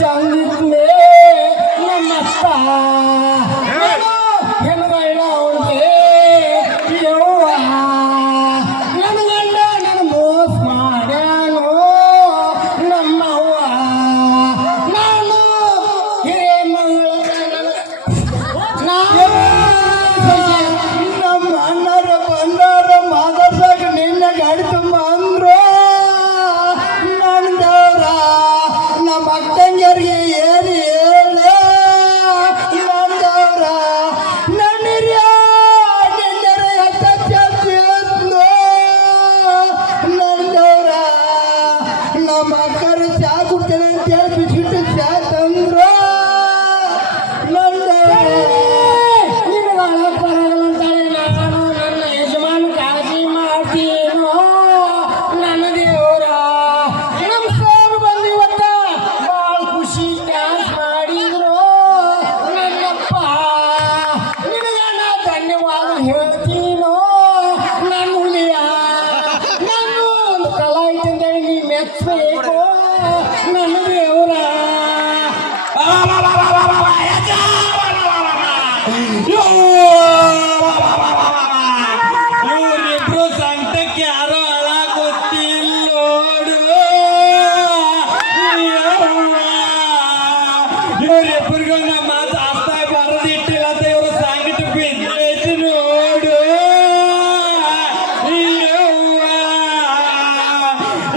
ಚಂದಿತ್ಲೆ ನಮ್ಮಪ್ಪ ಹೆಣ್ಗಳ ಅವಳಿಗೆ ಯವ್ವ ನನ್ನ ಗಂಡ ನನ್ನ ಮೋಸ ಮಾಡ್ಯಾನು ನಮ್ಮವ್ವ ನಾನು ಹಿರೇ ನಮ್ಮ ಅಣ್ಣರ ಬಂದಾರ ಮಾದರ್ಸಾಗ ನಿನ್ನ ಗಾಡಿ ತುಂಬ ಅಂದ್ರು ನಂದವ್ರ ನಮ್ಮ ಅಕ್ಕಂಗರಿಗೆ ಏನು ಹೇಳ ನಂದವ್ರ ನನ್ನರ ನಿನ್ನರ ಎತ್ತ ಚಂದ್ರು ನಂದವ್ರ ನಮ್ಮ ಅಕ್ಕರು ಚಾ ಕುಡ್ತೇನೆ ಅಂತ ಹೇಳಿ ಬಿಸ್ಕಿಟ್ಟು ಚಾ ತಂದ್ರು ಹೇಳ್ತೀನೋ ನನ್ನ ಹುಲಿಯ ನಾನು ಒಂದು ಕಲಾ ಐತಂದೇಳಿ ನೀ ಮೆಚ್ಚಬೇಕು ನನ್ನ ದೇವರ ಇವರಿಬ್ರು ಸಂಕಟಕ್ಕೆ ಯಾರೋ ಅಳ ಗೊತ್ತಿಲ್ಲ ಇವರಿಬ್ಬರಿಗೂ ನಮ್ಮ ಮಾತು ಅರ್ಥ ಬರದಿಟ್ಟಿಲ್ಲ ಅಂತ ಇವರು ಸಂಕಟ ಬಿದ್ದೈತಿ ನೋಡು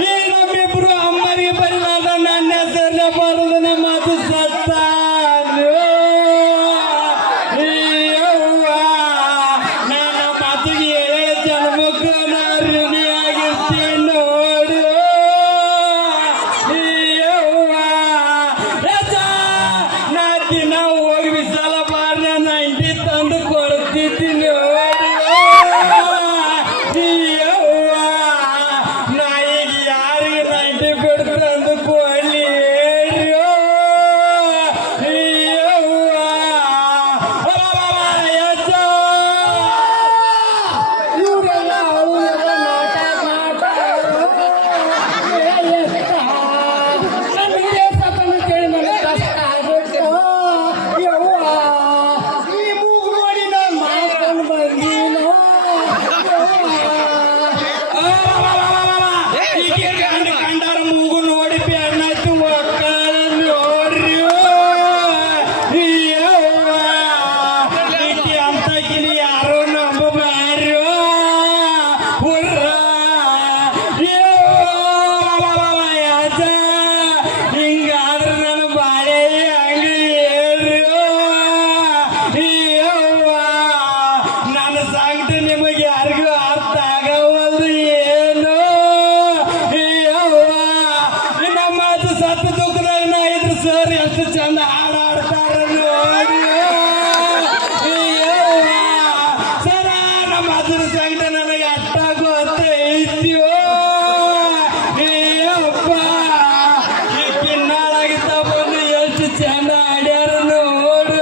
ಈ ನಮ್ಮಿಬ್ರು ಅಮ್ಮರಿಗೆ ಬರಲಾದ ನನ್ನ ಹೆಸರನ್ನ ಬರೋದು ನಮ್ಮ ಮಾತು ಸತ್ತ ನನ್ನ ಮಾತಿಗೆ 7 ಜನ್ಮಕ್ಕೆ ನಾ ಋಣಿಯಾಗಿರ್ತೀನಿ ನೋಡು ನಾ ದಿನ ಹೋಗಿ ವಿಶಾಲ ಬಾರ್ನ 90 ತಂದು ಕೊಡ್ತಿದ್ದೀನಿ ನಾ ಈಗ ಯಾರಿಗೆ 90 ಬಿಟ್ಟು ತಂದು ಕೊಡ್ಲಿ ಇವರೆಲ್ಲ ಅವಳೆಲ್ಲ ನನ್ನ ಹಿರಿಯ ಸತನ ಕೇಳಿ ನನಗೆ ಕಷ್ಟ ಆಗಿತ್ತು ಯವ್ವ ಈ ಮೂಗು ನೋಡಿ ನಾನು ಮಾಡ್ಕೊಂಡು ಬಂದೀನೋ ಈಗ ಕಂಡಾರ ಮೂಗು ನೋಡಿ ಬೆಣ್ಣಾಯ್ತು ಮಕ್ಕಳ ನೋಡ್ರಿ ಅಂತ ಕಿಲಿ ಯಾರೋ ನಂಬಬಾರ್ರಿ ಹಿಂಗಾದ್ರೆ ನನ್ನ ಬಾಳೆ ಹಂಗೆ ನನ್ನ ಸಂಕಟ ನಿಮಗೆ ಯಾರಿಗೂ ಅರ್ಥ ಆಗವಲ್ದು ಏನು ನಮ್ಮ ಮಾತು ಸತ್ತ ದುಃಖದಾಗ ನಾ ಇದ್ರು ಸರ್ ಎಷ್ಟು ಚಂದ ಹಾಡಾಡ್ತಾರ ನೋಡಿ ಸರ ನಮ್ಮ ಅದ್ರ ಸಂಕಟ ನನಗೆ ಅಟ್ಟ ಗೊತ್ತೈತಿಯೋ ಅಪ್ಪ ಈ ಕಿನ್ನಾಳಾಗಿತ್ತ ಬಂದು ಎಷ್ಟು ಚಂದ ಆಡ್ಯಾರ ನೋಡು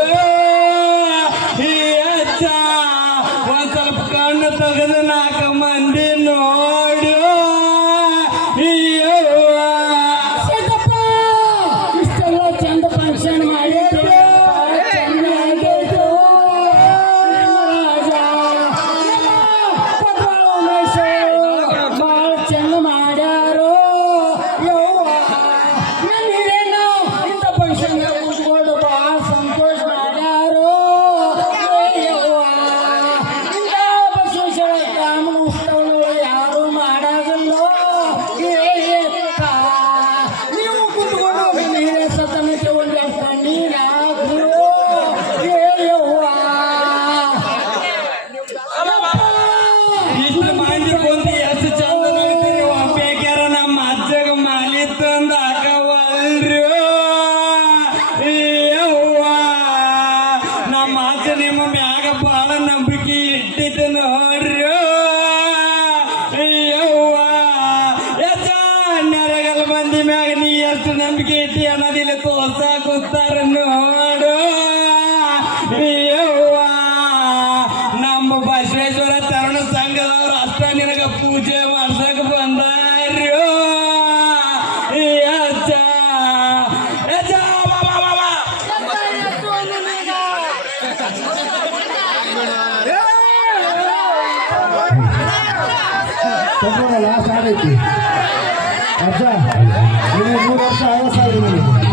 ಅಚ್ಚ ಒಂದ್ ಸ್ವಲ್ಪ ಕಣ್ಣು ತೆಗೆದು 4 ಮಂದಿ ನೋಡು ಸಿದ್ದಪ್ಪ ಇಷ್ಟೆಲ್ಲ ಚಂದ ಫಂಕ್ಷನ್ ಮಾಡಿದ್ರು ಚಂದ ಆಗೈತು ರಾಜ ಪದ್ಮಾಳ ಉಮೇಶ ಭಾಳ ಚಂದ ಮಾಡ್ಯಾರು ಯವ್ವ ನನ್ನ ಹಿರೇನ ಇಂಥ ಫಂಕ್ಷನ್ ಕೂತ್ಕೊಂಡು ಭಾಳ ಸಂತೋಷ ಮಾಡ್ಯಾರು ಯವ್ವ ಇಂಥ ಬಸವೇಶ್ವರ ಕಾಮನ ಉತ್ಸವಗಳು ಯಾರು ಮಾಡೋದಿಲ್ಲೋ ನೀವು ಕುತ್ಕೊಂಡು ನನ್ನ ಹಿರಿಯ ಸತನಕ್ಕೆ ಒಂದು ಕಣ್ಣೀರು ಹಾಕ್ರು ಯವ್ವ ಇಷ್ಟು ಮಂದಿ ಕುಂತು ಎಷ್ಟು ಚಂದ ನೋಡ್ತೀರಿ ಒಬ್ಬೇಕ್ಯಾರ ನಮ್ಮ ಅಜ್ಜಗ ಮಾಲಿ ತಂದು ಹಾಕವಲ್ರಿ ನಮ್ಮ ಅಜ್ಜ ನಿಮ್ಮ ಮ್ಯಾಗ ಭಾಳ ನಂಬಿಕೆ ಇಟ್ಟಿದ್ದು ನೋಡ್ರಿ ನೆರಗಲ್ ಮಂದಿ ಮ್ಯಾಗ ನೀ ಎಷ್ಟು ನಂಬಿಕೆ ಇಟ್ಟಿ ಅನ್ನೋದಿಲ್ಲ ತೋರ್ಸ ಕೂತಾರ ನೋಡು ನಮ್ಮ ಬಸವೇಶ್ವರ ತರುಣ ಸಂಘದವ್ರು ಅಷ್ಟ ನಿನಗ ಪೂಜೆ ಮಾಡ್ಸಕ್ ಬಂದಾರ್ಯೋ ಅಜ್ಜ ಅಜ್ಜ ತಗೊಂಡ ಲಾಸ್ಟ್ ಆಡೈತಿ ಅಜ್ಜ 3 ವರ್ಷ ಆಯಸ್ಸಾಗ್ರಿ ನಿಮಗೆ